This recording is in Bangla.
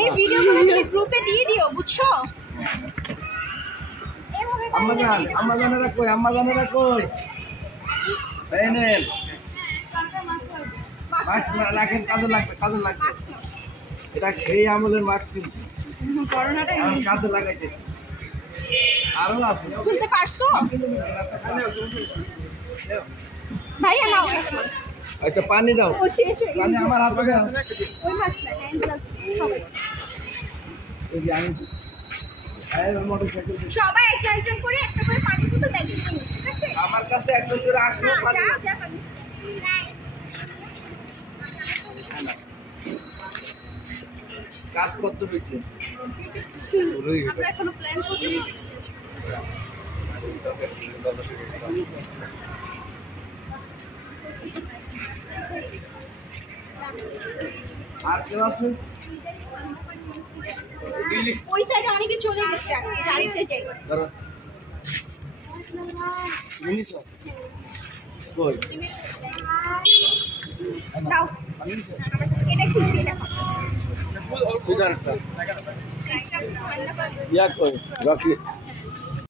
এই ভিডিওগুলো তুমি গ্রুপে দিয়ে দিও, বুঝছো? আম্মা জানেরা কই এই নেন মাছ রাখেন, কাজে লাগবে এটা সেই আমলের মাছ কিন্তু করোনাটা কাজে লাগাইতে আরো আছে। শুনতে পারছো ভাইয়া? নাও আচ্ছা পানি দাও, পানি আমার হাত থেকে ওই মাছটা সবাই সবাই একজন করে একটা করে পানি বোতল দেখে নিন, ঠিক আছে? আমার কাছে একজন করে আসলো পানি। কাজ করতে হয়েছে আমরা এখনো প্ল্যান করছি। আর কেউ আছে? ওই সাইডে অনেকে চলে গেছে, আরেকটা যাই। কই দাও এটা কি এটা ইয়া কই রাখি